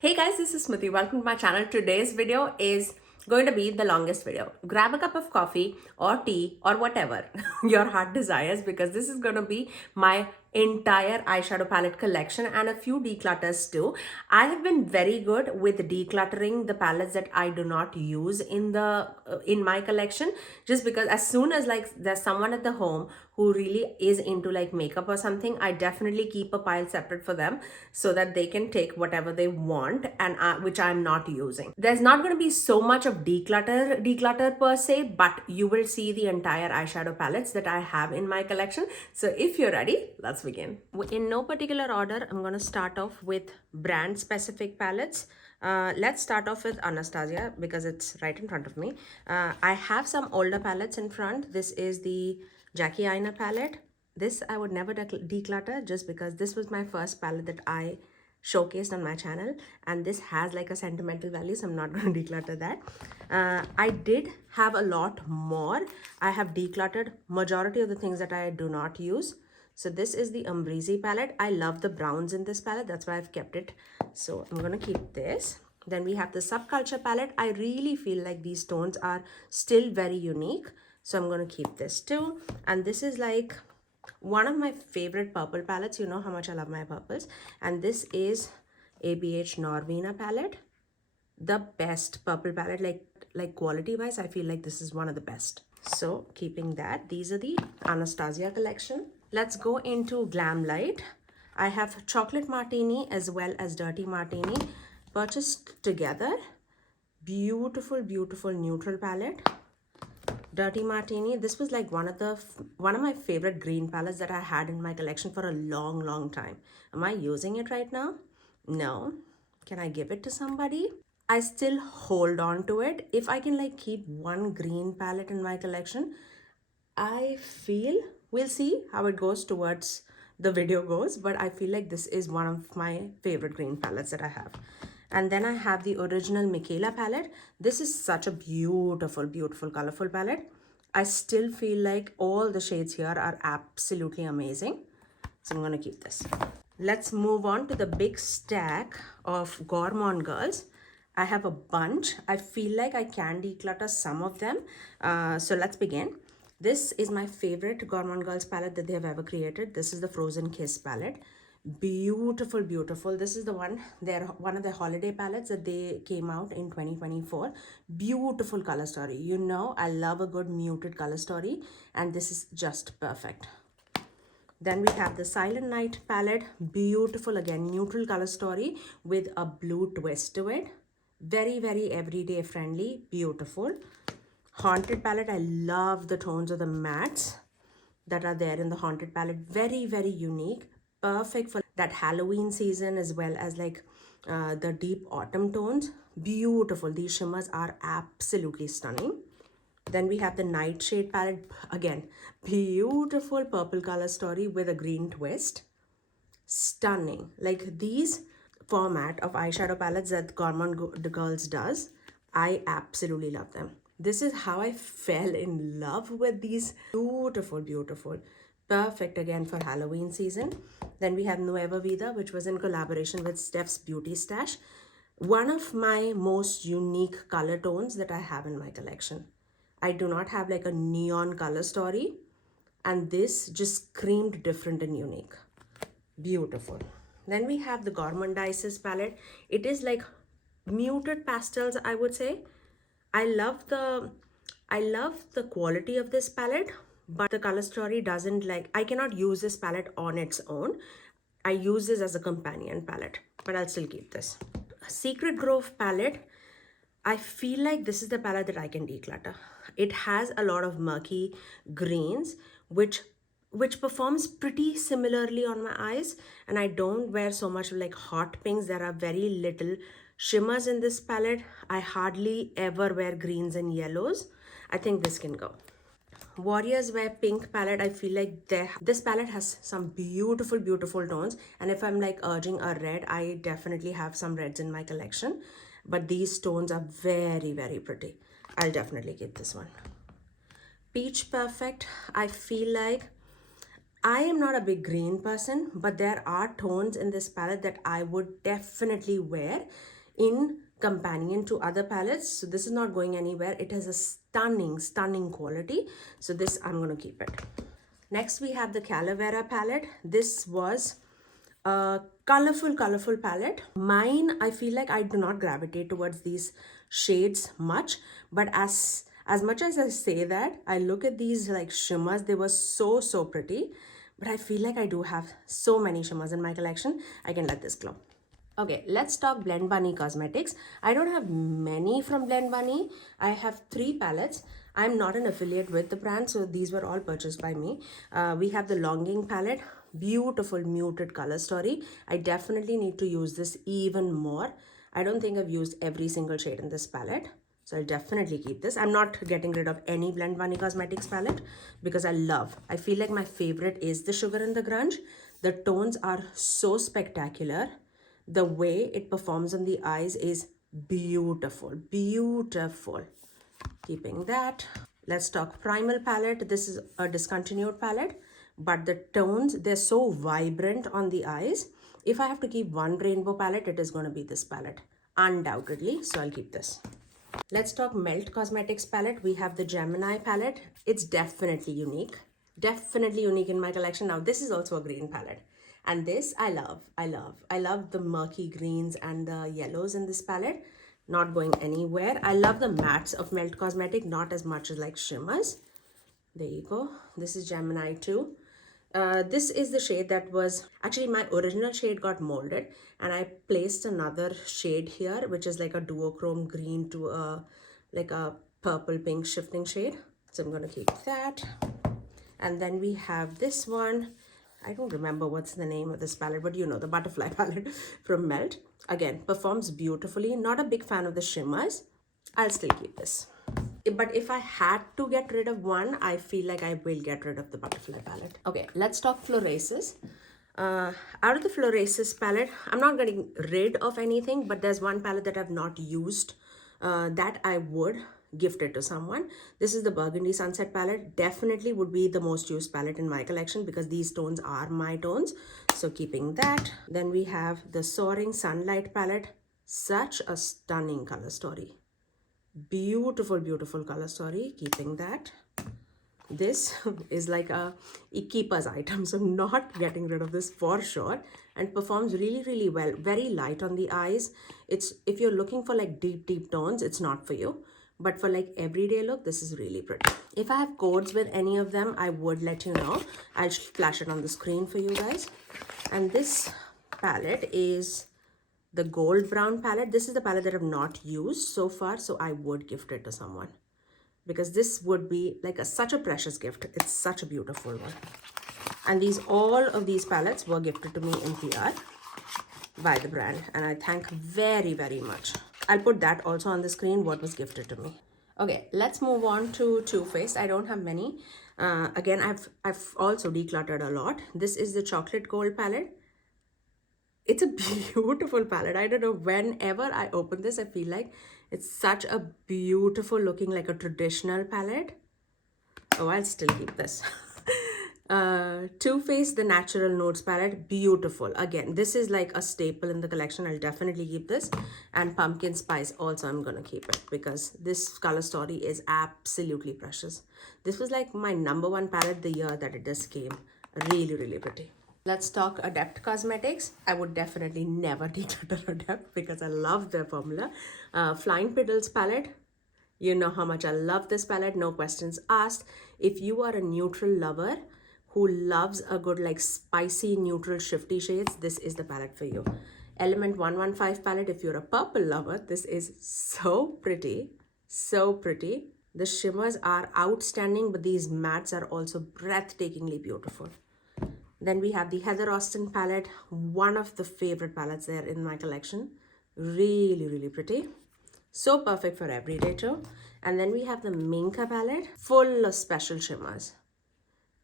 Hey guys, this is Smithy. Welcome to my channel. Today's video is going to be the longest video. Grab a cup of coffee or tea or whatever your heart desires, because this is going to be my entire eyeshadow palette collection and a few declutters too. I have been very good with decluttering the palettes that I do not use in my collection, just because as soon as like there's someone at the home who really is into like makeup or something, I definitely keep a pile separate for them so that they can take whatever they want, and which I'm not using. There's not going to be so much of declutter per se, but you will see the entire eyeshadow palettes that I have in my collection. So if you're ready, let's begin. In no particular order, I'm going to start off with brand specific palettes. Let's start off with Anastasia because it's right in front of me. I have some older palettes in front. This is the Jackie Aina palette. This I would never declutter, just because this was my first palette that I showcased on my channel, and this has like a sentimental value, so I'm not going to declutter that. I did have a lot more. I have decluttered majority of the things that I do not use. So this is the Umbrizi palette. I love the browns in this palette, that's why I've kept it. So I'm going to keep this. Then we have the Subculture palette. I really feel like these tones are still very unique, so I'm going to keep this too. And this is like one of my favorite purple palettes. You know how much I love my purples. And this is ABH Norvina palette. The best purple palette, like quality wise, I feel like this is one of the best. So keeping that, these are the Anastasia collection. Let's go into Glam Light. I have Chocolate Martini as well as Dirty Martini purchased together. Beautiful, beautiful neutral palette. Dirty Martini, this was like one of my favorite green palettes that I had in my collection for a long time. Am I using it right now? No. Can I give it to somebody? I still hold on to it. If I can like keep one green palette in my collection, I feel, we'll see how it goes towards the video goes, but I feel like this is one of my favorite green palettes that I have. And then I have the original Michaela palette. This is such a beautiful, beautiful, colorful palette. I still feel like all the shades here are absolutely amazing. So I'm going to keep this. Let's move on to the big stack of Gourmand Girls. I have a bunch. I feel like I can declutter some of them. So let's begin. This is my favorite Gourmand Girls palette that they have ever created. This is the Frozen Kiss palette. Beautiful, beautiful. This is the one of the holiday palettes that they came out in 2024. Beautiful color story. You know I love a good muted color story, and this is just perfect. Then we have the Silent Night palette. Beautiful, again, neutral color story with a blue twist to it. Very, very everyday friendly. Beautiful. Haunted palette. I love the tones of the mattes that are there in the Haunted palette. Very, very unique. Perfect for that Halloween season, as well as like the deep autumn tones. Beautiful. These shimmers are absolutely stunning. Then we have the Nightshade palette. Again, beautiful purple color story with a green twist. Stunning. Like these format of eyeshadow palettes that Gourmand Girls does, I absolutely love them. This is how I fell in love with these. Beautiful, beautiful. Perfect again for Halloween season. Then we have Nueva Vida, which was in collaboration with Steph's Beauty Stash. One of my most unique color tones that I have in my collection. I do not have like a neon color story, and this just screamed different and unique. Beautiful. Then we have the Gourmandises palette. It is like muted pastels, I would say. I love the quality of this palette, but the color story doesn't, like, I cannot use this palette on its own. I use this as a companion palette, but I'll still keep this. Secret Grove palette. I feel like this is the palette that I can declutter. It has a lot of murky greens, which performs pretty similarly on my eyes, and I don't wear so much like hot pinks. There are very little shimmers in this palette. I hardly ever wear greens and yellows. I think this can go. Warriors Wear Pink palette. I feel like this palette has some beautiful, beautiful tones, and if I'm like urging a red, I definitely have some reds in my collection, but these tones are very, very pretty. I'll definitely keep this one. Peach Perfect. I feel like I am not a big green person, but there are tones in this palette that I would definitely wear in companion to other palettes. So this is not going anywhere. It has a stunning, stunning quality. So this, I'm going to keep it. Next, we have the Calavera palette. This was a colorful palette. Mine, I feel like I do not gravitate towards these shades much, but as much as I say that, I look at these like shimmers. They were so pretty, but I feel like I do have so many shimmers in my collection. I can let this glow. Okay, let's talk Blend Bunny Cosmetics. I don't have many from Blend Bunny. I have 3 palettes. I'm not an affiliate with the brand, so these were all purchased by me. We have the Longing palette. Beautiful muted color story. I definitely need to use this even more. I don't think I've used every single shade in this palette. So I'll definitely keep this. I'm not getting rid of any Blend Bunny Cosmetics palette because I feel like my favorite is the Sugar and the Grunge. The tones are so spectacular. The way it performs on the eyes is beautiful. Keeping that. Let's talk Primal palette. This is a discontinued palette, but the tones, they're so vibrant on the eyes. If I have to keep one rainbow palette, it is going to be this palette, undoubtedly. So I'll keep this. Let's talk Melt Cosmetics palette. We have the Gemini palette. It's definitely unique. Definitely unique in my collection. Now, this is also a green palette. And this I love. I love the murky greens and the yellows in this palette. Not going anywhere. I love the mattes of Melt Cosmetic, not as much as like shimmers. There you go. This is Gemini 2. This is the shade that was actually my original shade got molded, and I placed another shade here, which is like a duochrome green to a like a purple pink shifting shade. So I'm going to keep that. And then we have this one. I don't remember what's the name of this palette, but you know, the butterfly palette from Melt. Again, performs beautifully. Not a big fan of the shimmers. I'll still keep this. But if I had to get rid of one, I feel like I will get rid of the butterfly palette. Okay, let's talk Floraces. Out of the Floraces palette, I'm not getting rid of anything, but there's one palette that I've not used that I would gift it to someone. This is the Burgundy Sunset palette. Definitely would be the most used palette in my collection because these tones are my tones. So keeping that. Then we have the Soaring Sunlight palette. Such a stunning color story. Beautiful color story. Keeping that. This is like a keeper's item, so I'm not getting rid of this for sure, and performs really well. Very light on the eyes. It's, if you're looking for like deep tones, it's not for you, but for like everyday look, this is really pretty. If I have codes with any of them, I would let you know. I'll flash it on the screen for you guys. And this palette is the Gold Brown palette. This is the palette that I've not used so far, so I would gift it to someone because this would be like such a precious gift. It's such a beautiful one. And all of these palettes were gifted to me in PR by the brand, and I thank very much. I'll put that also on the screen, what was gifted to me. Okay, let's move on to Too Faced. I don't have many. Again, I've also decluttered a lot. This is the Chocolate Gold palette. It's a beautiful palette. I don't know, whenever I open this, I feel like it's such a beautiful looking, like a traditional palette. Oh, I'll still keep this. Too Faced, the Natural Notes palette. Beautiful. Again, this is like a staple in the collection. I'll definitely keep this. And Pumpkin Spice also, I'm going to keep it because this color story is absolutely precious. This was like my #1 palette the year that it just came. Really pretty. Let's talk Adept Cosmetics. I would definitely never declutter Adept because I love their formula. Flying Piddles palette. You know how much I love this palette, no questions asked. If you are a neutral lover who loves a good like spicy neutral shifty shades, this is the palette for you. Element 115 palette. If you're a purple lover, this is so pretty. The shimmers are outstanding, but these mattes are also breathtakingly beautiful. Then we have the Heather Austin palette, one of the favorite palettes there in my collection. Really pretty. So perfect for everyday too. And then we have the Minka palette, full of special shimmers.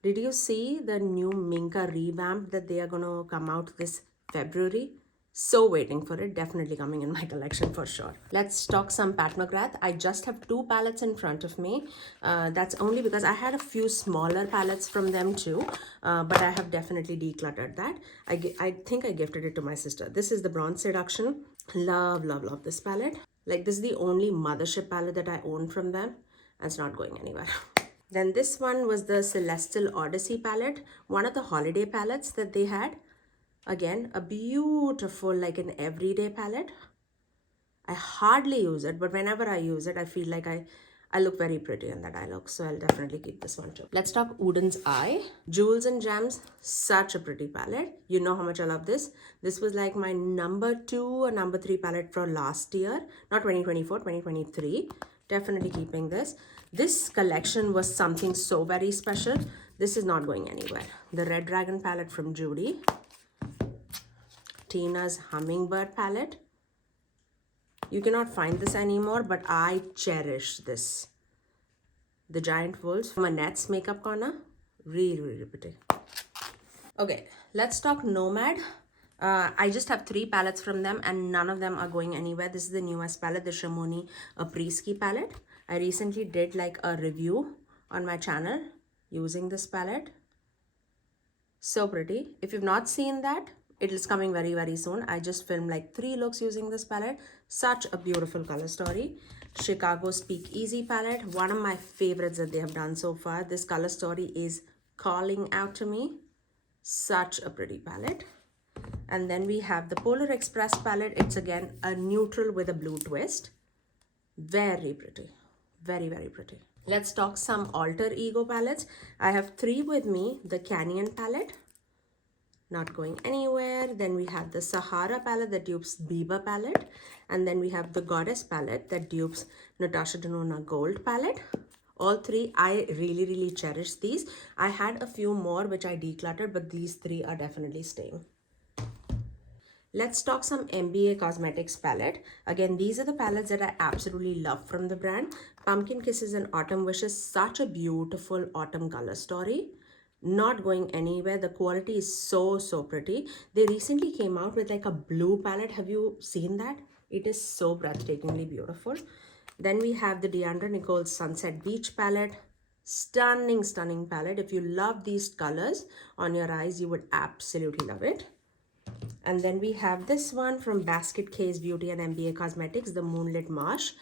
Did you see the new Minka revamp that they are going to come out this February? So waiting for it, definitely coming in my collection for sure. Let's talk some Pat McGrath. I just have 2 palettes in front of me. That's only because I had a few smaller palettes from them too, but I have definitely decluttered that. I think I gifted it to my sister. This is the Bronze Seduction. Love, love, love this palette. Like, this is the only mothership palette that I own from them, and it's not going anywhere. Then this one was the Celestial Odyssey palette, one of the holiday palettes that they had. Again, a beautiful, like an everyday palette. I hardly use it, but whenever I use it, I feel like I look very pretty in that eye look. So I'll definitely keep this one too. Let's talk Uden's Eye. Jewels and Gems, such a pretty palette. You know how much I love this. This was like my number 2 or number 3 palette for last year. Not 2024, 2023. Definitely keeping this. This collection was something so very special. This is not going anywhere. The Red Dragon palette from Judy. Tina's Hummingbird palette. You cannot find this anymore, but I cherish this. The Giant Wolves from Annette's Makeup Corner. Really, really pretty. Okay, let's talk Nomad. I just have 3 palettes from them and none of them are going anywhere. This is the newest palette, the Chamonix Apres-ski palette. I recently did like a review on my channel using this palette. So pretty. If you've not seen that, it is coming very, very soon. I just filmed like 3 looks using this palette. Such a beautiful color story. Chicago Speakeasy palette. One of my favorites that they have done so far. This color story is calling out to me. Such a pretty palette. And then we have the Polar Express palette. It's again a neutral with a blue twist. Very pretty. Very, very pretty. Let's talk some alter ego palettes. I have 3 with me. The Canyon palette. Not going anywhere. Then we have the Sahara palette that dupes Bebar palette. And then we have the Goddess palette that dupes Natasha Denona Gold palette. All 3, I really, really cherish these. I had a few more which I decluttered, but these 3 are definitely staying. Let's talk some MBA Cosmetics palette. Again, these are the palettes that I absolutely love from the brand. Pumpkin Kisses and Autumn Wishes, such a beautiful autumn color story. Not going anywhere. The quality is so, so pretty. They recently came out with like a blue palette. Have you seen that? It is so breathtakingly beautiful. Then we have the Deandra Nichols Sunset Beach palette. Stunning, stunning palette. If you love these colors on your eyes, you would absolutely love it. And then we have this one from Basket Case Beauty and MBA Cosmetics, the Moonlit Marsh.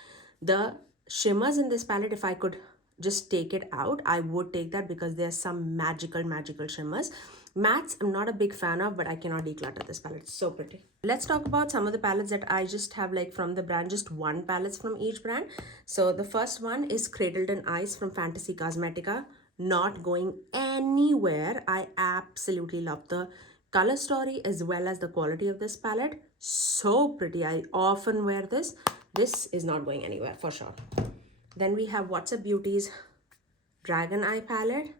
The shimmers in this palette, if I could just take it out, I would take that because there's some magical, magical shimmers. Mattes, I'm not a big fan of, but I cannot declutter this palette. It's so pretty. Let's talk about some of the palettes that I just have like from the brand, just 1 palettes from each brand. So the first one is Cradled in Ice from Fantasy Cosmetica. Not going anywhere. I absolutely love the color story as well as the quality of this palette. So pretty. I often wear this. This is not going anywhere for sure. Then we have What's Up Beauty's Dragon Eye palette.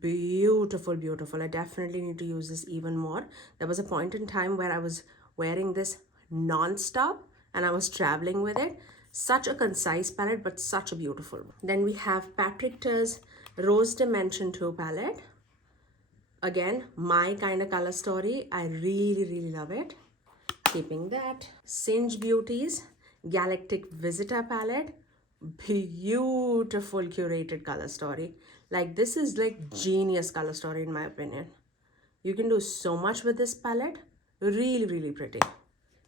Beautiful, beautiful. I definitely need to use this even more. There was a point in time where I was wearing this non-stop and I was traveling with it. Such a concise palette, but such a beautiful one. Then we have Patrick Ter's Rose Dimension 2 palette. Again, my kind of color story. I really, really love it. Keeping that. Singe Beauty's Galactic Visitor palette. Beautiful curated color story. Like, this is like genius color story in my opinion. You can do so much with this palette. Really, really pretty.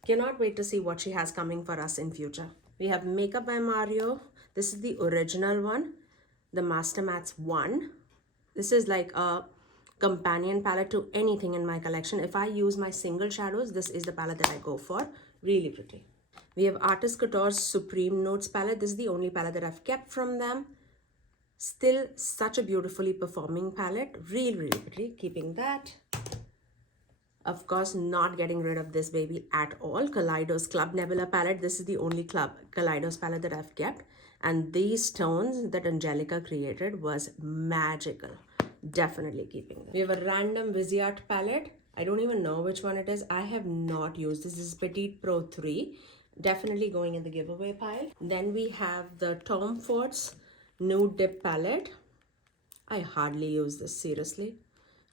Cannot wait to see what she has coming for us in future. We have Makeup by Mario. This is the original one. The Master Mattes 1. This is like a companion palette to anything in my collection. If I use my single shadows, this is the palette that I go for. Really pretty. We have Artist Couture's Supreme Notes palette. This is the only palette that I've kept from them. Still such a beautifully performing palette. Really, really pretty. Keeping that. Of course, not getting rid of this baby at all. Kaleidos Club Nebula palette. This is the only Kaleidos palette that I've kept. And these tones that Angelica created was magical. Definitely keeping them. We have a random Viseart palette. I don't even know which one it is. I have not used this. This is Petite Pro 3. Definitely going in the giveaway pile. Then we have the Tom Ford's Nude Dip palette. I hardly use this, seriously.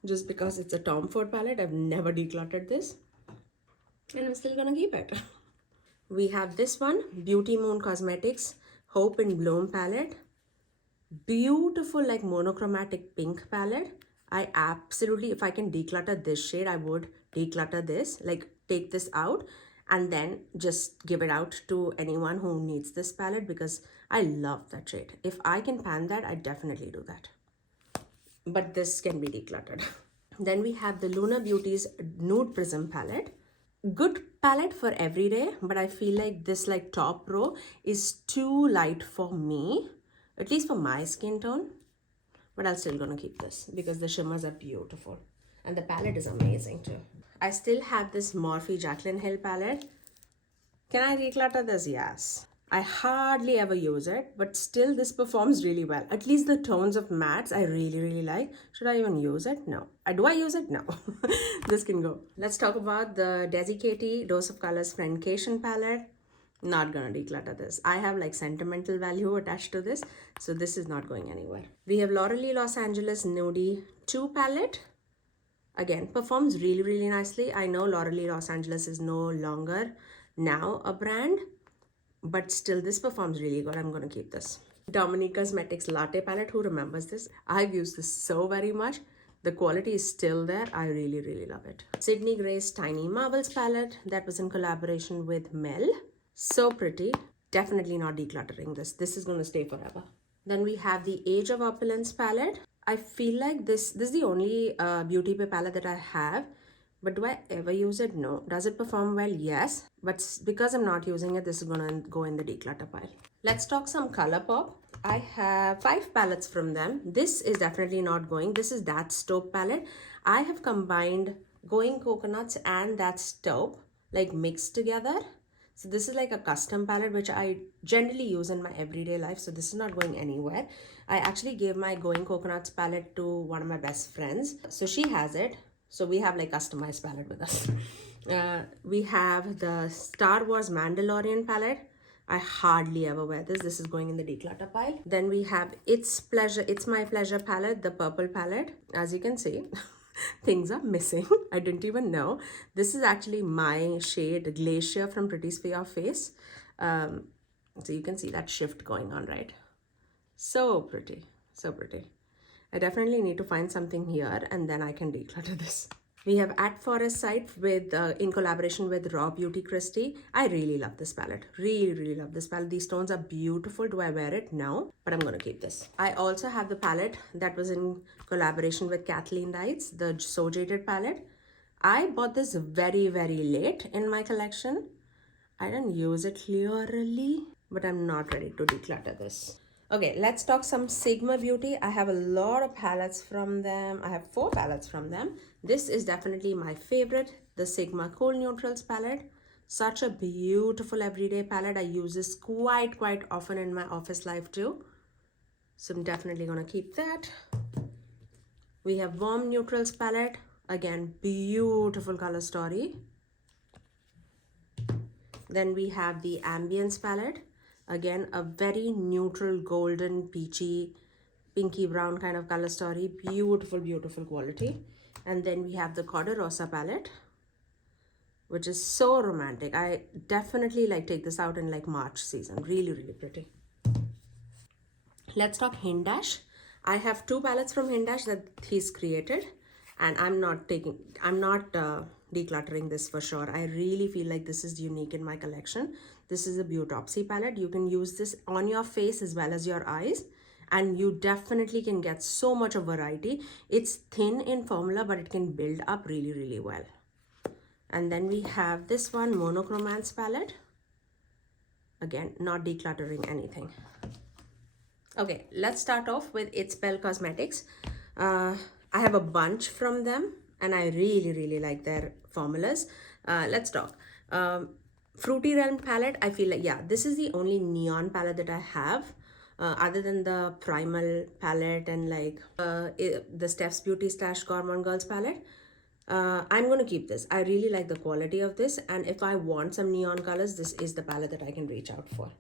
Just because it's a Tom Ford palette, I've never decluttered this. and I'm still gonna keep it. We have this one, Beauty Moon Cosmetics Hope in Bloom palette. Beautiful, like monochromatic pink palette. I absolutely, if I can declutter this shade, I would declutter this, like take this out and then just give it out to anyone who needs this palette, because I love that shade. If I can pan that, I definitely do that. But this can be decluttered. Then we have the Luna Beauty's Nude Prism palette. Good palette for every day, but I feel like this like top row is too light for me, at least for my skin tone. But I'm still gonna keep this because the shimmers are beautiful and the palette is amazing too. I still have this Morphe Jaclyn Hill palette. Can I declutter this? Yes. I hardly ever use it, but still this performs really well. At least the tones of mattes I really like. Should I even use it? No. Do I use it? No. This can go. Let's talk about the Desi Katie Dose of Colors Friendcation palette. Not gonna declutter this. I have like sentimental value attached to this, so this is not going anywhere. We have Laura Lee Los Angeles Nudie 2 palette. Again, performs really nicely. I know Laura Lee Los Angeles is no longer now a brand, but still this performs really good. I'm gonna keep this. Dominique Cosmetics Latte palette. Who remembers this? I've used this so very much. The quality is still there. I really love it. Sydney Gray's Tiny Marvels palette that was in collaboration with Mel. So pretty. Definitely not decluttering this. This is gonna stay forever. Then we have the Age of Opulence palette. I feel like this is the only Beauty Bay palette that I have. But do I ever use it? No. Does it perform well? Yes. But because I'm not using it, this is gonna go in the declutter pile. Let's talk some Colourpop. I have 5 palettes from them. This is definitely not going. This is that Taupe palette. I have combined Going Coconuts and that Taupe like mixed together. So this is like a custom palette which I generally use in my everyday life. So this is not going anywhere. I actually gave my Going Coconuts palette to one of my best friends. So she has it. So we have like customized palette with us. We have the Star Wars Mandalorian palette. I hardly ever wear this. This is going in the declutter pile. Then we have It's My Pleasure palette, the purple palette. As you can see, things are missing. I didn't even know. This is actually my shade Glacier from Pretty Sphere of Face. So you can see that shift going on, right? So pretty, so pretty. I definitely need to find something here and then I can declutter this. We have At Forest Sight with in collaboration with Raw Beauty Christie. I really love this palette. Really love this palette. These tones are beautiful. Do I wear it? No, but I'm gonna keep this. I also have the palette that was in collaboration with Kathleen Dites, the So Jaded palette. I bought this very late in my collection. I don't use it clearly, but I'm not ready to declutter this. Okay, let's talk some Sigma Beauty. I have a lot of palettes from them. I have 4 palettes from them. This is definitely my favorite, the Sigma Cool Neutrals palette. Such a beautiful everyday palette. I use this quite often in my office life too. So I'm definitely gonna keep that. We have Warm Neutrals palette. Again, beautiful color story. Then we have the Ambience palette. Again, a very neutral golden peachy pinky brown kind of color story. Beautiful quality. And then we have the Corda Rosa palette, which is so romantic. I definitely like take this out in like March season. Really pretty. Let's talk Hind Dash. I have 2 palettes from Hind Dash that he's created, and I'm not decluttering this for sure. I really feel like this is unique in my collection. This is a Beautopsy palette. You can use this on your face as well as your eyes, and you definitely can get so much of variety. It's thin in formula, but it can build up really well. And then we have this one, Monochromance palette. Again, not decluttering anything. Okay, let's start off with Spe Cosmetics. I have a bunch from them and I really like their formulas. Let's talk. Fruity Realm palette, I feel like, yeah, this is the only neon palette that I have. Other than the Primal palette and like the Steph's Beauty / Gourmand Girls palette. I'm going to keep this. I really like the quality of this, and if I want some neon colors, this is the palette that I can reach out for.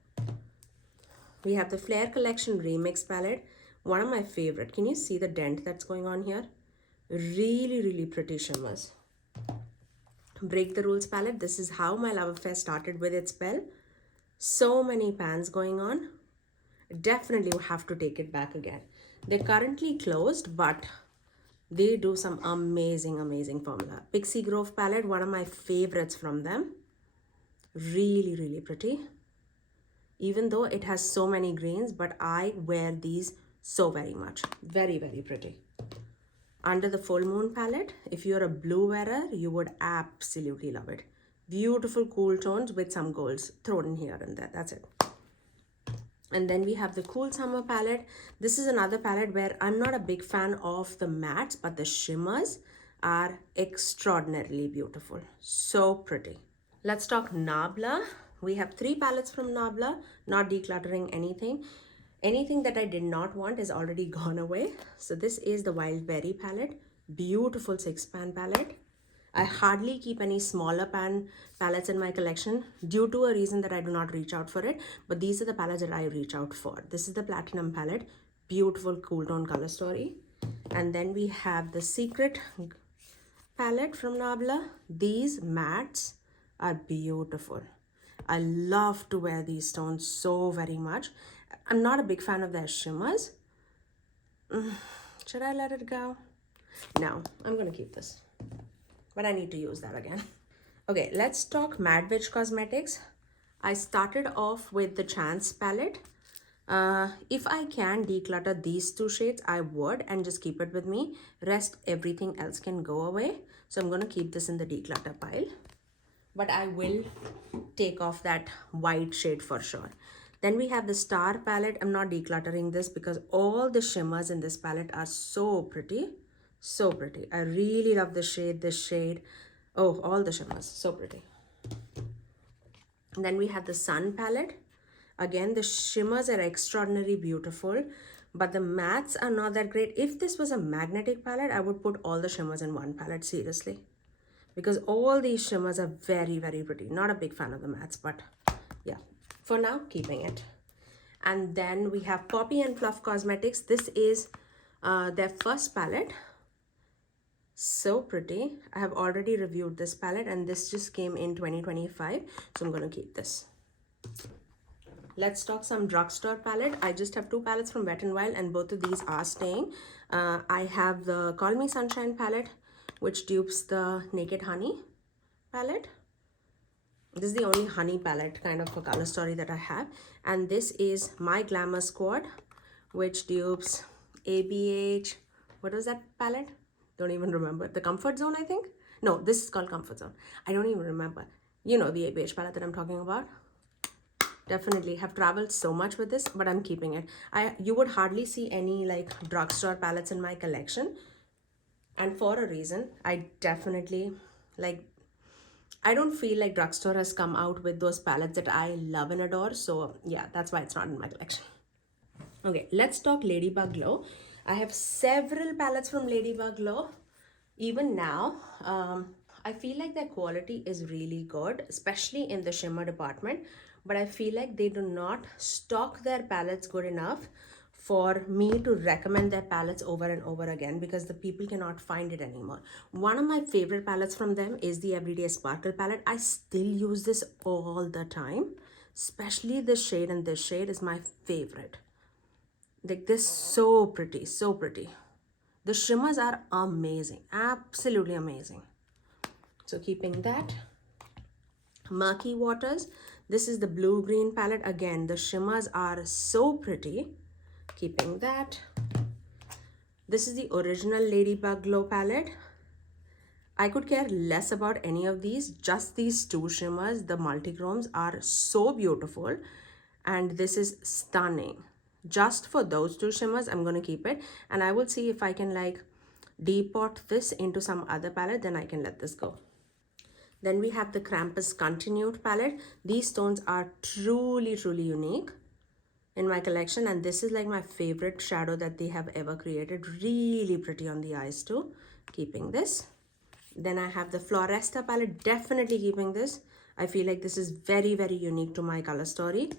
We have the Flare Collection Remix palette. One of my favorite. Can you see the dent that's going on here? Really pretty shimmers. Break the Rules palette. This is how my love affair started with its spell. So many pans going on. Definitely have to take it back again. They're currently closed, but they do some amazing, amazing formula. Pixie Grove palette, one of my favorites from them. Really, really pretty. Even though it has so many greens, but I wear these so very much. Very, very pretty. Under the Full Moon palette, if you're a blue wearer, you would absolutely love it. Beautiful cool tones with some golds thrown in here and there. That's it. And then we have the Cool Summer palette. This is another palette where I'm not a big fan of the mattes, but the shimmers are extraordinarily beautiful. So pretty. Let's talk Nobla. We have 3 palettes from Nobla, not decluttering anything. Anything that I did not want is already gone away. So this is the Wild Berry palette. Beautiful 6-pan palette. I hardly keep any smaller palettes in my collection due to a reason that I do not reach out for it. But these are the palettes that I reach out for. This is the Platinum palette. Beautiful cool tone color story. And then we have the Secret palette from Nobla. These mattes are beautiful. I love to wear these stones so very much. I'm not a big fan of their shimmers. Should I let it go? No, I'm going to keep this. But I need to use that again. Okay, let's talk Mad Witch Cosmetics. I started off with the Chance palette. If I can declutter these 2 shades, I would, and just keep it with me. Rest, everything else can go away. So I'm going to keep this in the declutter pile. But I will take off that white shade for sure. Then we have the Star palette. I'm not decluttering this because all the shimmers in this palette are so pretty. So pretty. I really love this shade. Oh, all the shimmers. So pretty. And then we have the Sun palette. Again, the shimmers are extraordinarily beautiful, but the mattes are not that great. If this was a magnetic palette, I would put all the shimmers in one palette, seriously. Because all these shimmers are very, very pretty. Not a big fan of the mattes, but yeah. For now, keeping it. And then we have Poppy and Fluff Cosmetics. This is their first palette. So pretty. I have already reviewed this palette and this just came in 2025. So I'm going to keep this. Let's talk some drugstore palette. I just have 2 palettes from Wet n Wild and both of these are staying. I have the Call Me Sunshine palette, which dupes the Naked Honey palette. This is the only honey palette kind of a color story that I have. And this is My Glamour Squad, which dupes ABH. What was that palette? Don't even remember. The Comfort Zone, I think? No, this is called Comfort Zone. I don't even remember. You know the ABH palette that I'm talking about. Definitely have traveled so much with this, but I'm keeping it. You would hardly see any like drugstore palettes in my collection. And for a reason, I definitely I don't feel like drugstore has come out with those palettes that I love and adore. So yeah, that's why it's not in my collection. Okay, let's talk Ladybug Glow. I have several palettes from Ladybug Glow. Even now, I feel like their quality is really good, especially in the shimmer department. But I feel like they do not stock their palettes good enough for me to recommend their palettes over and over again because the people cannot find it anymore. One of my favorite palettes from them is the Everyday Sparkle palette. I still use this all the time, especially this shade, and this shade is my favorite. Like this, so pretty, so pretty. The shimmers are amazing, absolutely amazing. So keeping that. Murky Waters. This is the blue-green palette. Again, the shimmers are so pretty. Keeping that. This is the original Ladybug Glow palette. I could care less about any of these. Just these 2 shimmers, the multichromes, are so beautiful. And this is stunning. Just for those 2 shimmers, I'm going to keep it. And I will see if I can like depot this into some other palette. Then I can let this go. Then we have the Krampus Continued palette. These stones are truly, truly unique in my collection. And this is like my favorite shadow that they have ever created. Really pretty on the eyes too. Keeping this. Then I have the Floresta palette. Definitely keeping this. I feel like this is very, very unique to my color story.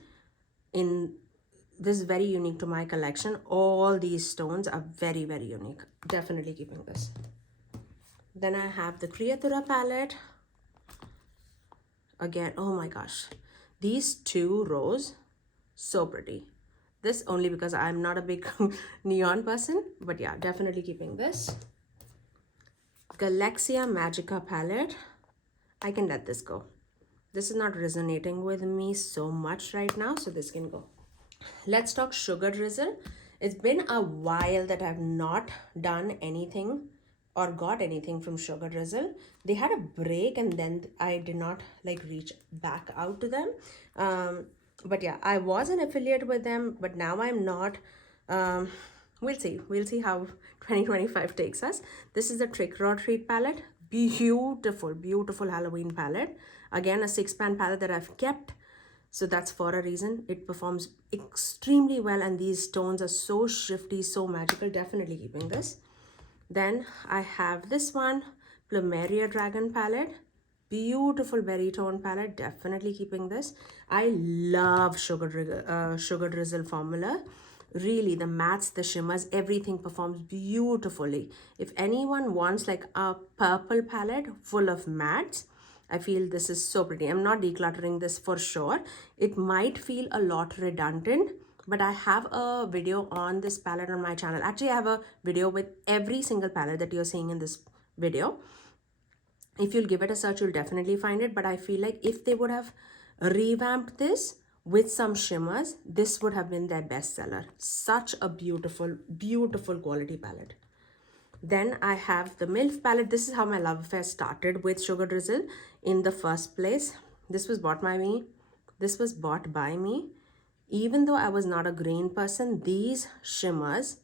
This is very unique to my collection. All these stones are very, very unique. Definitely keeping this. Then I have the Creatura palette. Again, oh my gosh, these two rows, so pretty. This only because I'm not a big neon person, but yeah, definitely keeping this. Galaxia Magica palette, I can let this go. This is not resonating with me so much right now, so this can go. Let's talk Sugar Drizzle. It's been a while that I've not done anything or got anything from Sugar Drizzle. They had a break and then I did not like reach back out to them. But yeah, I was an affiliate with them, but now I'm not. Um, we'll see. We'll see how 2025 takes us. This is the Trick or Treat palette. Beautiful, beautiful Halloween palette. Again, a 6-pan palette that I've kept. So that's for a reason. It performs extremely well and these tones are so shifty, so magical. Definitely keeping this. Then I have this one, Plumeria Dragon palette. Beautiful berry tone palette. Definitely keeping this. I love Sugar Drizzle formula. Really, the mattes, the shimmers, everything performs beautifully. If anyone wants like a purple palette full of mattes, I feel this is so pretty. I'm not decluttering this for sure. It might feel a lot redundant, but I have a video on this palette on my channel. Actually, I have a video with every single palette that you're seeing in this video. If you'll give it a search, you'll definitely find it. But I feel like if they would have revamped this with some shimmers, this would have been their bestseller. Such a beautiful, beautiful quality palette. Then I have the MILF palette. This is how my love affair started with Sugar Drizzle in the first place. This was bought by me. This was bought by me. Even though I was not a green person, these shimmers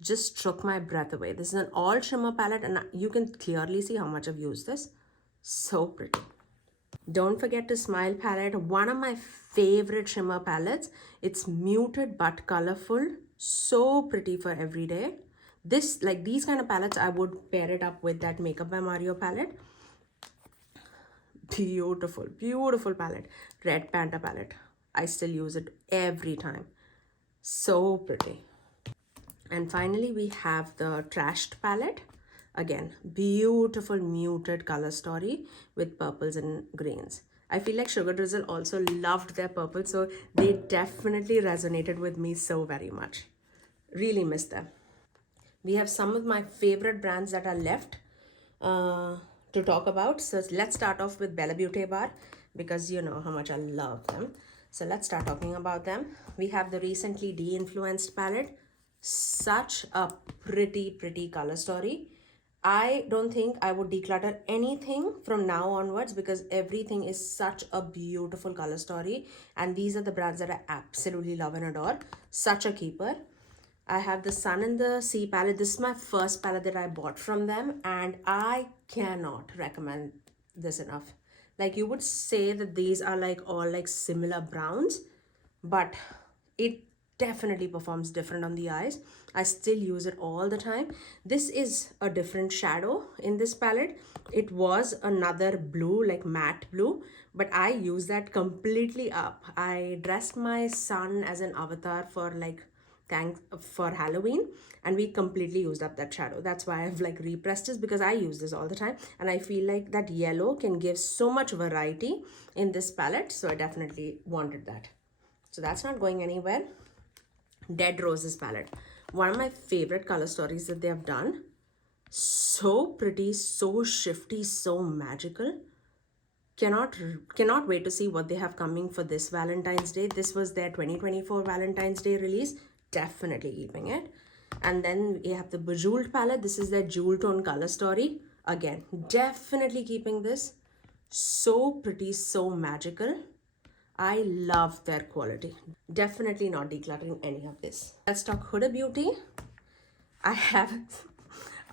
just took my breath away. This is an all shimmer palette and you can clearly see how much I've used this. So pretty. Don't forget to Smile palette. One of my favorite shimmer palettes. It's muted but colorful. So pretty for every day. This, like these kind of palettes, I would pair it up with that Makeup by Mario palette. Beautiful, beautiful palette. Red Panda palette. I still use it every time. So pretty. And finally, we have the Trashed palette. Again, beautiful muted color story with purples and greens. I feel like Sugar Drizzle also loved their purple, so they definitely resonated with me so very much. Really miss them. We have some of my favorite brands that are left to talk about. So let's start off with Bella Beauty Bar because you know how much I love them. So let's start talking about them. We have the recently de-influenced palette. Such a pretty color story. I don't think I would declutter anything from now onwards because everything is such a beautiful color story. And these are the brands that I absolutely love and adore. Such a keeper. I have the Sun and the Sea palette. This is my first palette that I bought from them and I cannot recommend this enough. Like you would say that these are like all like similar browns, but it definitely performs different on the eyes. I still use it all the time. This is a different shadow in this palette. It was another blue, like matte blue, but I use that completely up. I dressed my son as an avatar for like for Halloween and we completely used up that shadow. That's why I've like repressed this because I use this all the time and I feel like that yellow can give so much variety in this palette, so I definitely wanted that. So that's not going anywhere. Dead Roses palette, one of my favorite color stories that they have done. So pretty, so shifty, so magical. Cannot wait to see what they have coming for this Valentine's Day. This was their 2024 Valentine's Day release. Definitely keeping it. And then we have the Bejeweled palette. This is their jewel tone color story. Again, definitely keeping this. So pretty, so magical. I love their quality. Definitely not decluttering any of this. Let's talk Huda Beauty. I have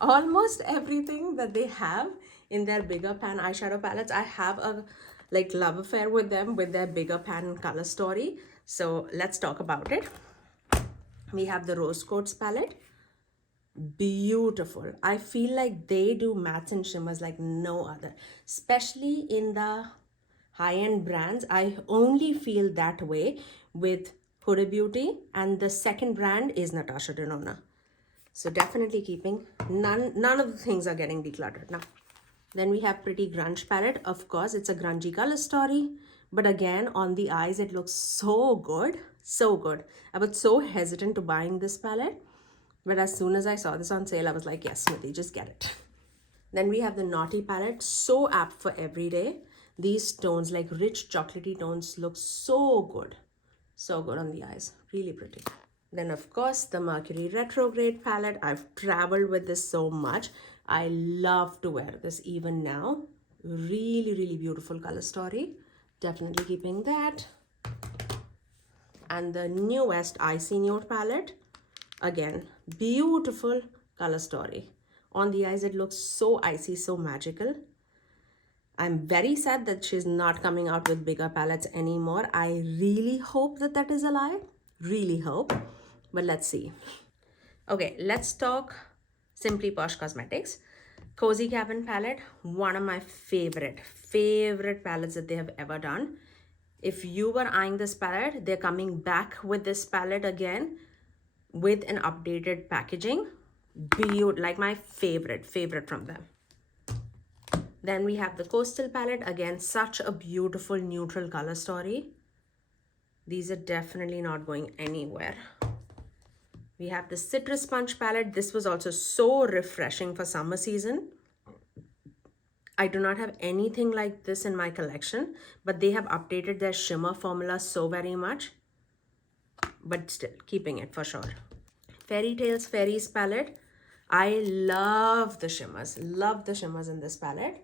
almost everything that they have in their bigger pan eyeshadow palettes. I have a like love affair with them with their bigger pan color story. So let's talk about it. We have the Rose Quartz palette. Beautiful. I feel like they do mattes and shimmers like no other, especially in the high-end brands. I only feel that way with Huda Beauty, and the second brand is Natasha Denona. So definitely keeping. None of the things are getting decluttered now. Then we have Pretty Grunge palette. Of course, it's a grungy color story. But again, on the eyes, it looks so good. So good. I was so hesitant to buying this palette. But as soon as I saw this on sale, I was like, yes, Smithy, just get it. Then we have the Naughty palette. So apt for every day. These tones, like rich chocolatey tones, look so good. So good on the eyes. Really pretty. Then of course the Mercury Retrograde palette. I've traveled with this so much. I love to wear this even now. Really, really beautiful color story. Definitely keeping that. And the newest Icy Nude palette. Again, beautiful color story. On the eyes, it looks so icy, so magical. I'm very sad that she's not coming out with bigger palettes anymore. I really hope that that is a lie. Really hope. But let's see. Okay, let's talk Simply Posh Cosmetics. Cozy Cabin palette, one of my favorite palettes that they have ever done. If you were eyeing this palette, they're coming back with this palette again with an updated packaging. Beautiful, like my favorite from them. Then we have the Coastal palette. Again, such a beautiful neutral color story. These are definitely not going anywhere. We have the Citrus Sponge palette. This was also so refreshing for summer season. I do not have anything like this in my collection, but they have updated their shimmer formula so very much. But still, keeping it for sure. Fairy Tales Fairies palette. I love the shimmers. Love the shimmers in this palette.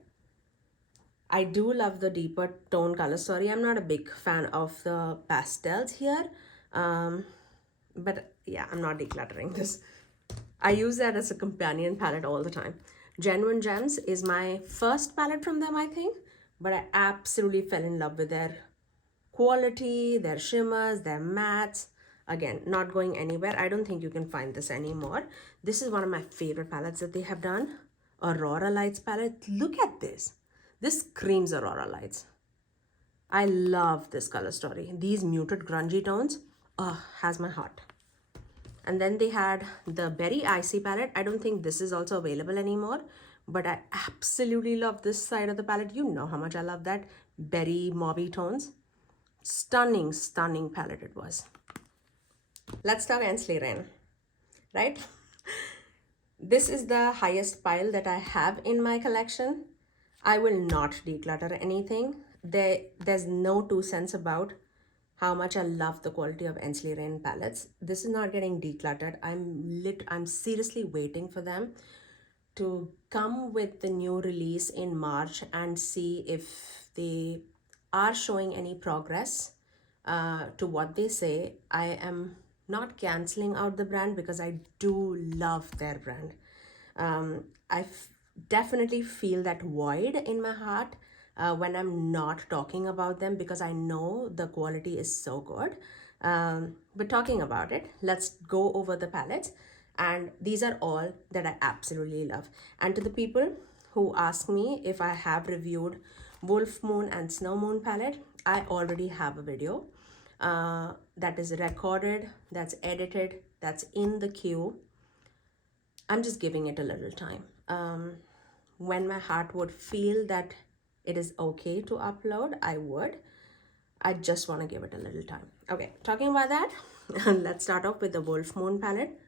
I do love the deeper tone color story. I'm not a big fan of the pastels here. But yeah, I'm not decluttering this. I use that as a companion palette all the time. Genuine Gems is my first palette from them, I think. But I absolutely fell in love with their quality, their shimmers, their mattes. Again, not going anywhere. I don't think you can find this anymore. This is one of my favorite palettes that they have done. Aurora Lights palette. Look at this. This screams Aurora Lights. I love this color story. These muted grungy tones, has my heart. And then they had the Berry Icy palette. I don't think this is also available anymore, but I absolutely love this side of the palette. You know how much I love that berry mauve tones. Stunning, stunning palette it was. Let's talk Ensley Rain, right? This is the highest pile that I have in my collection. I will not declutter anything. There's no 2 cents about how much I love the quality of Ensley Rain palettes. This is not getting decluttered. I'm seriously waiting for them to come with the new release in March and see if they are showing any progress to what they say. I am not canceling out the brand because I do love their brand. I definitely feel that void in my heart when I'm not talking about them because I know the quality is so good. But talking about it, let's go over the palettes. And these are all that I absolutely love. And to the people who ask me if I have reviewed Wolf Moon and Snow Moon palette, I already have a video that is recorded, that's edited, that's in the queue. I'm just giving it a little time. When my heart would feel that it is okay to upload, I would. I just want to give it a little time. Okay, talking about that, let's start off with the Wolf Moon palette.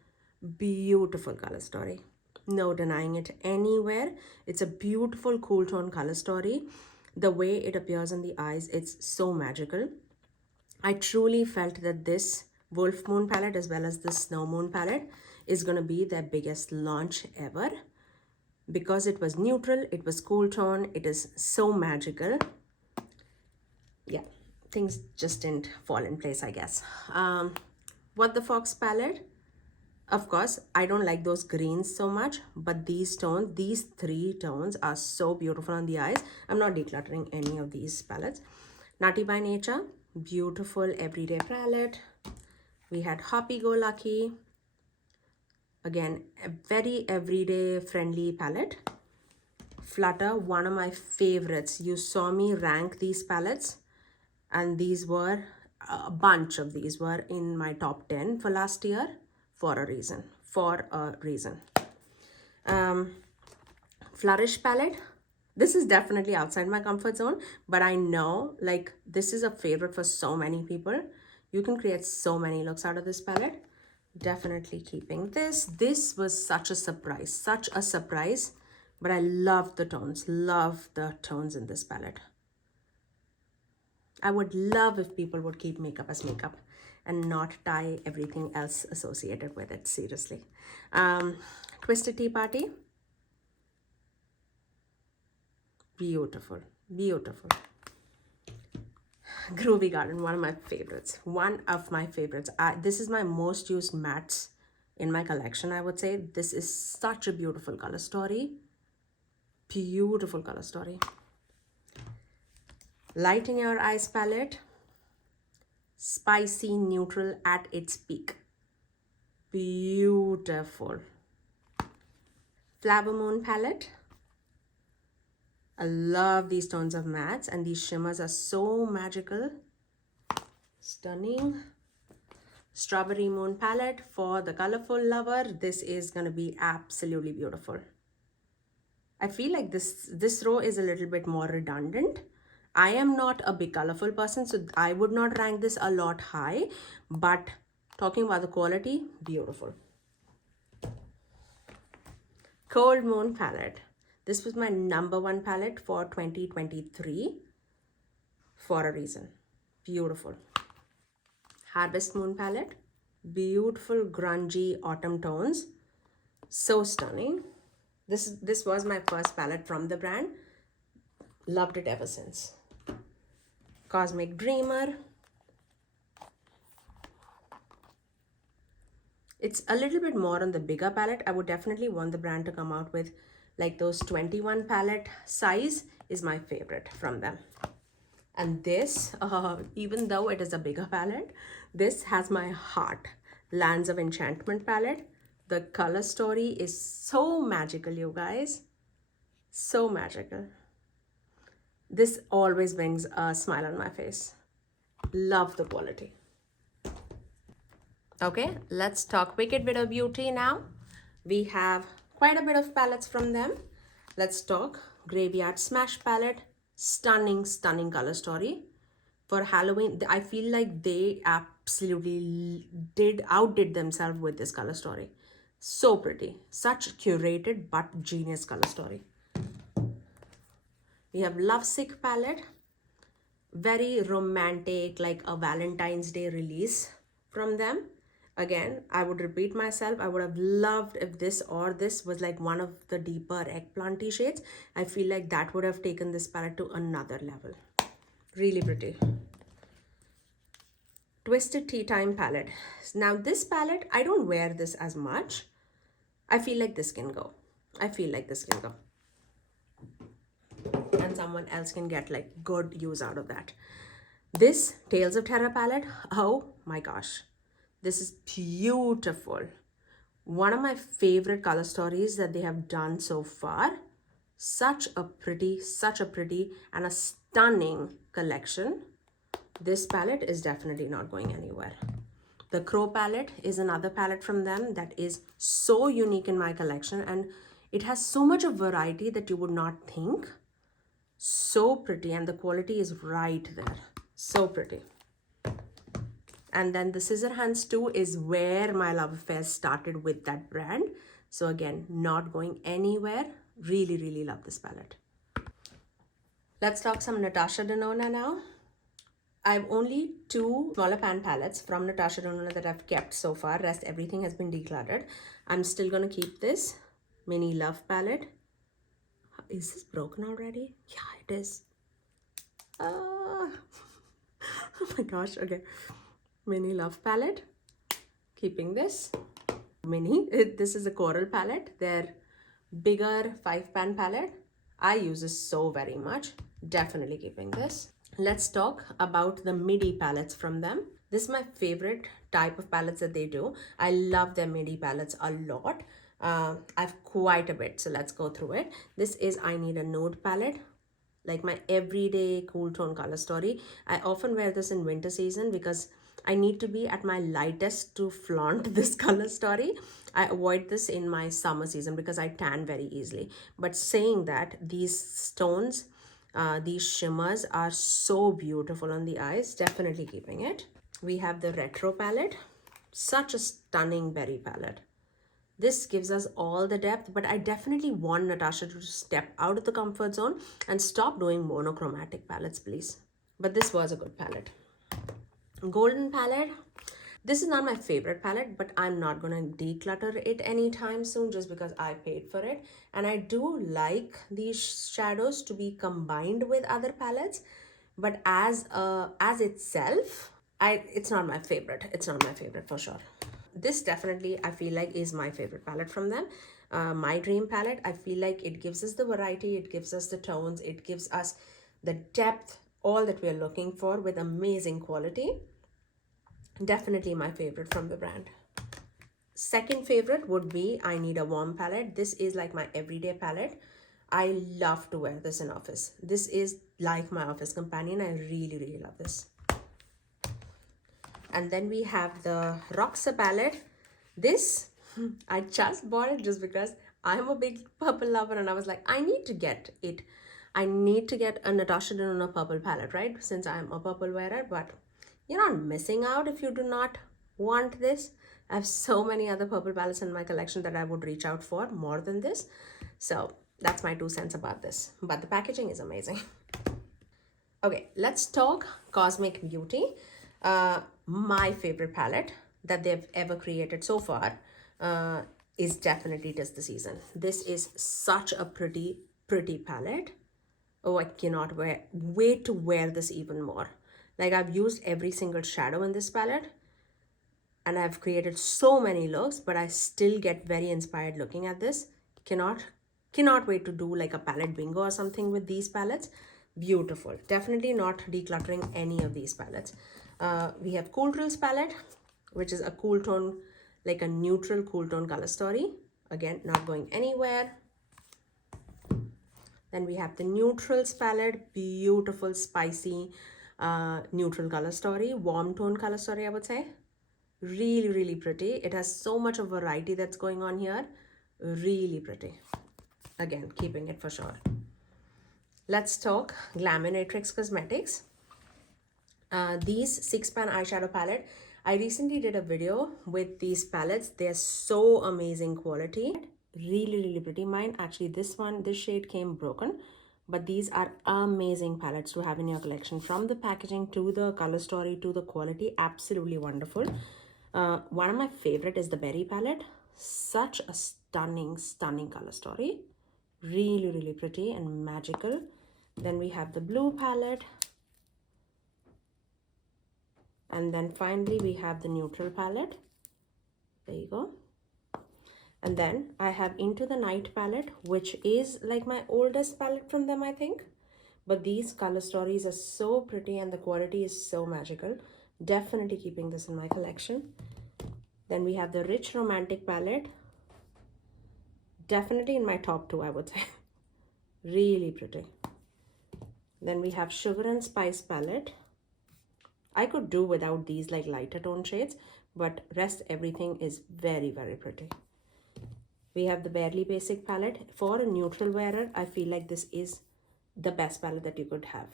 Beautiful color story. No denying it anywhere. It's a beautiful cool tone color story. The way it appears on the eyes, it's so magical. I truly felt that this Wolf Moon palette as well as the Snow Moon palette is going to be their biggest launch ever. Because it was neutral, it was cool tone, it is so magical. Yeah, things just didn't fall in place, I guess. What the Fox palette? Of course, I don't like those greens so much, but these tones, these 3 tones are so beautiful on the eyes. I'm not decluttering any of these palettes. Nutty by Nature, beautiful everyday palette. We had Hoppy Go Lucky. Again, a very everyday friendly palette. Flutter, one of my favorites. You saw me rank these palettes, and these were, a bunch of these were in my top 10 for last year for a reason. Flourish palette. This is definitely outside my comfort zone, but I know like this is a favorite for so many people. You can create so many looks out of this palette. Definitely keeping this. This was such a surprise, but I love the tones in this palette. I would love if people would keep makeup as makeup and not tie everything else associated with it, seriously. Twisted Tea Party. Beautiful, beautiful. Groovy Garden, one of my favorites. One of my favorites. This is my most used mattes in my collection, I would say. This is such a beautiful color story. Beautiful color story. Light in Your Eyes palette. Spicy neutral at its peak. Beautiful. Flower Moon palette. I love these tones of mattes, and these shimmers are so magical. Stunning. Strawberry Moon palette for the colorful lover. This is going to be absolutely beautiful. I feel like this row is a little bit more redundant. I am not a big colorful person, so I would not rank this a lot high, but talking about the quality, beautiful. Cold Moon palette. This was my #1 palette for 2023 for a reason. Beautiful. Harvest Moon palette. Beautiful grungy autumn tones. So stunning. This was my first palette from the brand. Loved it ever since. Cosmic Dreamer. It's a little bit more on the bigger palette. I would definitely want the brand to come out with like those 21 palette size is my favorite from them. And this, even though it is a bigger palette, this has my heart. Lands of Enchantment palette. The color story is so magical, you guys. So magical. This always brings a smile on my face. Love the quality. Okay, let's talk Wicked Widow Beauty now. We have quite a bit of palettes from them. Let's talk Graveyard Smash palette. Stunning, stunning color story. For Halloween, I feel like they absolutely outdid themselves with this color story. So pretty. Such curated but genius color story. We have Lovesick palette. Very romantic, like a Valentine's Day release from them. Again, I would repeat myself. I would have loved if this was like one of the deeper eggplanty shades. I feel like that would have taken this palette to another level. Really pretty. Twisted Tea Time palette. Now this palette, I don't wear this as much. I feel like this can go. And someone else can get like good use out of that. This Tales of Terror palette, oh my gosh. This is beautiful. One of my favorite color stories that they have done so far. Such a pretty and a stunning collection. This palette is definitely not going anywhere. The Crow palette is another palette from them that is so unique in my collection, and it has so much of variety that you would not think. So pretty, and the quality is right there. So pretty. And then the Scissorhands 2 is where my love affair started with that brand. So again, not going anywhere. Really, really love this palette. Let's talk some Natasha Denona now. I have only 2 smaller pan palettes from Natasha Denona that I've kept so far. Rest everything has been decluttered. I'm still going to keep this Mini Love palette. Is this broken already? Yeah, it is. Oh my gosh. Okay. Mini Love palette. Keeping this. This is a coral palette. Their bigger 5-pan palette. I use this so very much. Definitely keeping this. Let's talk about the midi palettes from them. This is my favorite type of palettes that they do. I love their midi palettes a lot. I have quite a bit, so let's go through it. This is I Need a Nude palette, like my everyday cool tone color story. I often wear this in winter season because I need to be at my lightest to flaunt this color story. I avoid this in my summer season because I tan very easily. But saying that, these stones, these shimmers are so beautiful on the eyes. Definitely keeping it. We have the retro palette. Such a stunning berry palette. This gives us all the depth, but I definitely want Natasha to step out of the comfort zone and stop doing monochromatic palettes, please. But this was a good palette. Golden palette. This is not my favorite palette, but I'm not going to declutter it anytime soon just because I paid for it. And I do like these shadows to be combined with other palettes, but as itself, it's not my favorite. It's not my favorite for sure. This definitely I feel like is my favorite palette from them. My dream palette. I feel like it gives us the variety, it gives us the tones, it gives us the depth, all that we're looking for with amazing quality. Definitely my favorite from the brand. Second favorite would be I Need a Warm palette. This is like my everyday palette. I love to wear this in office. This is like my office companion. I really love this. And then we have the Roxa palette. This, I just bought it just because I'm a big purple lover and I was like, I need to get it. I need to get a Natasha Denona purple palette, right? Since I'm a purple wearer, but you're not missing out if you do not want this. I have so many other purple palettes in my collection that I would reach out for more than this. So that's my 2 cents about this. But the packaging is amazing. Okay, let's talk Cosmic Beauty. My favorite palette that they've ever created so far is definitely Tis the Season. This is such a pretty palette. Oh, I cannot wait to wear this even more. Like, I've used every single shadow in this palette and I've created so many looks, but I still get very inspired looking at this. Cannot wait to do like a palette bingo or something with these palettes. Beautiful. Definitely not decluttering any of these palettes. We have Cool Trills palette, which is a cool tone, like a neutral cool tone color story. Again, not going anywhere. Then we have the Neutrals palette, beautiful, spicy, neutral color story, warm tone color story, I would say. Really pretty. It has so much of variety that's going on here. Really pretty. Again, keeping it for sure. Let's talk Glaminatrix Cosmetics. These 6-pan eyeshadow palette. I recently did a video with these palettes. They're so amazing quality. Really pretty. Mine, actually, this shade came broken. But these are amazing palettes to have in your collection. From the packaging to the color story to the quality, absolutely wonderful. One of my favorite is the Berry palette. Such a stunning color story. Really pretty and magical. Then we have the blue palette. And then finally we have the neutral palette. There you go. And then I have Into the Night palette, which is like my oldest palette from them, I think. But these color stories are so pretty and the quality is so magical. Definitely keeping this in my collection. Then we have the Rich Romantic palette. Definitely in my top 2, I would say. Really pretty. Then we have Sugar and Spice palette. I could do without these like lighter tone shades, but rest everything is very pretty. We have the Barely Basic palette. For a neutral wearer, I feel like this is the best palette that you could have.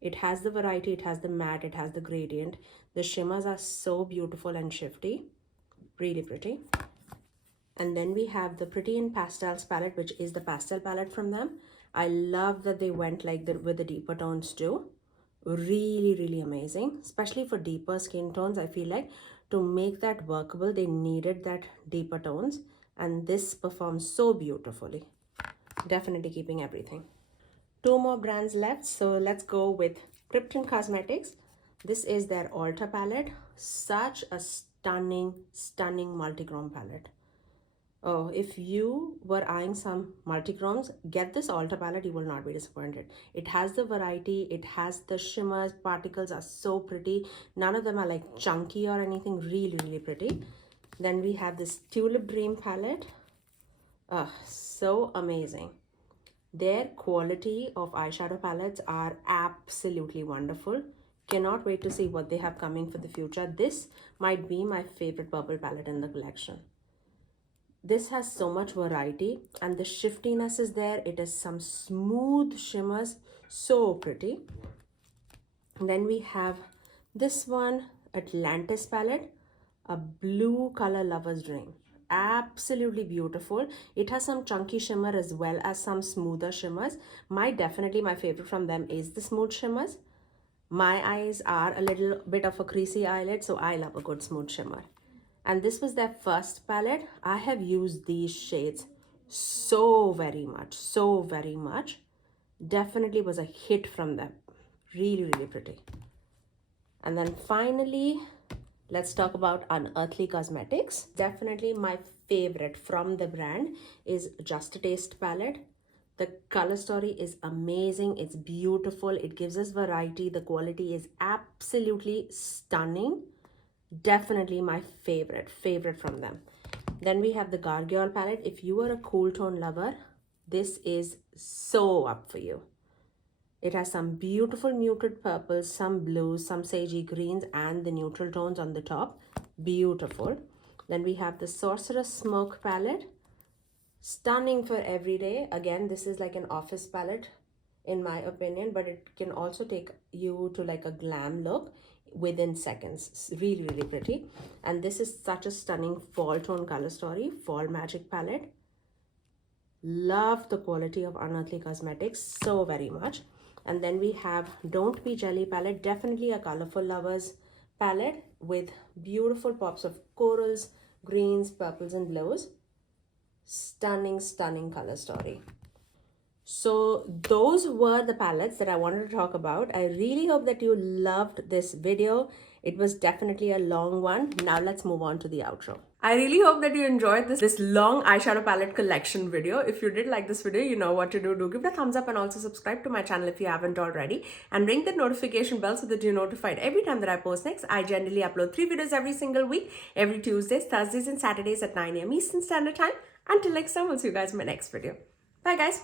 It has the variety, it has the matte, it has the gradient. The shimmers are so beautiful and shifty. Really pretty. And then we have the Pretty in Pastels palette, which is the pastel palette from them. I love that they went like that with the deeper tones too. Really amazing, especially for deeper skin tones. I feel like to make that workable, they needed that deeper tones, and this performs so beautifully. Definitely keeping everything. 2 more brands left, so let's go with Krypton Cosmetics. This is their Ultra palette. Such a stunning multi-chrome palette. Oh, if you were eyeing some multi-chromes, get this Ultra palette, you will not be disappointed. It has the variety, it has the shimmers, particles are so pretty. None of them are like chunky or anything. Really pretty. Then we have this Tulip Dream palette. So amazing. Their quality of eyeshadow palettes are absolutely wonderful. cannot wait to see what they have coming for the future. This might be my favorite purple palette in the collection. This has so much variety and the shiftiness is there. It is some smooth shimmers, so pretty. And then we have this one, Atlantis palette, a blue color lover's dream. Absolutely beautiful. It has some chunky shimmer as well as some smoother shimmers. Definitely my favorite from them is the smooth shimmers. My eyes are a little bit of a creasy eyelid, so I love a good smooth shimmer. And this was their first palette. I have used these shades so very much. Definitely was a hit from them. Really pretty. And then finally, let's talk about Unearthly Cosmetics. Definitely my favorite from the brand is Just a Taste palette. The color story is amazing. It's beautiful. It gives us variety. The quality is absolutely stunning. Definitely my favorite from them. Then we have the Gargoyle palette. If you are a cool tone lover, this is so up for you. It has some beautiful muted purples, some blues, some sagey greens, and the neutral tones on the top. Beautiful. Then we have the Sorcerer's Smoke palette. Stunning for every day. Again, this is like an office palette in my opinion, but it can also take you to like a glam look within seconds. It's really pretty. And this is such a stunning fall tone color story, Fall Magic palette. Love the quality of Unearthly Cosmetics so very much. And then we have Don't Be Jelly palette. Definitely a colorful lovers palette with beautiful pops of corals, greens, purples, and blues. Stunning color story. So those were the palettes that I wanted to talk about. I really hope that you loved this video. It was definitely a long one. Now let's move on to the outro. I really hope that you enjoyed this long eyeshadow palette collection video. If you did like this video, you know what to do. Do give it a thumbs up and also subscribe to my channel if you haven't already. And ring the notification bell so that you're notified every time that I post next. I generally upload 3 videos every single week, every Tuesdays, Thursdays, and Saturdays at 9 AM Eastern Standard Time. Until next time, I'll see you guys in my next video. Bye guys.